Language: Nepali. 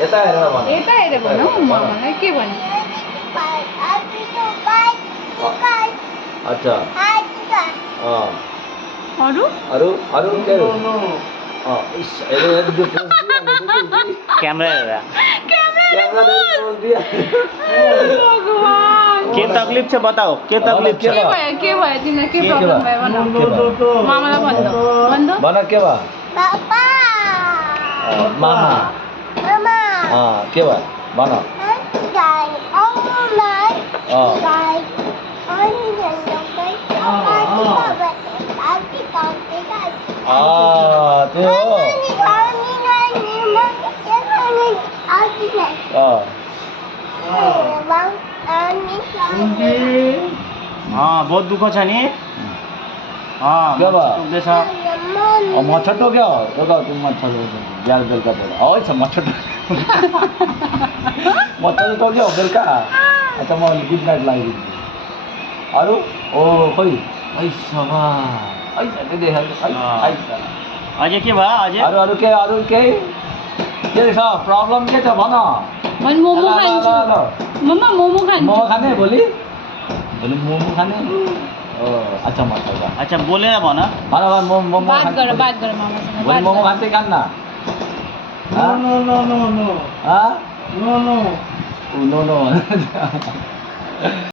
यता हेरेर भन। यता हेरेर भन हौ मामालाई के भन्नु? अच्छा अरु अरु अरु के कैमरा हेरेर भगवान के तकलीफ छ बताओ के तकलीफ छ के भयो तिमीलाई के प्रब्लम भयो भन मामालाई भन्नु भन के भयो मामा के भयो भन त्यो बहुत दुःख छ नि के भयो दुख्दैछ मच्छर टोक्यो त्यो मच्छर बिहान बेलुका है मच्छर मच्छर टोक्यो बेलुका अच्छा म गुड नाइट लगाइदिन्छु अरू ओ खोइ है सभा है देखाइ अझै के भयो अझै अरू के रहेछ प्रब्लम के छ भन मोमो खान्छु मम्मा मोमो खान्छु मोमो खाने भोलि मोमो खाने अच्छा मच्छर अच्छा बोलेर भन मोमो बात गर मामासँग भोलि मोमो खान्छै खान्न नो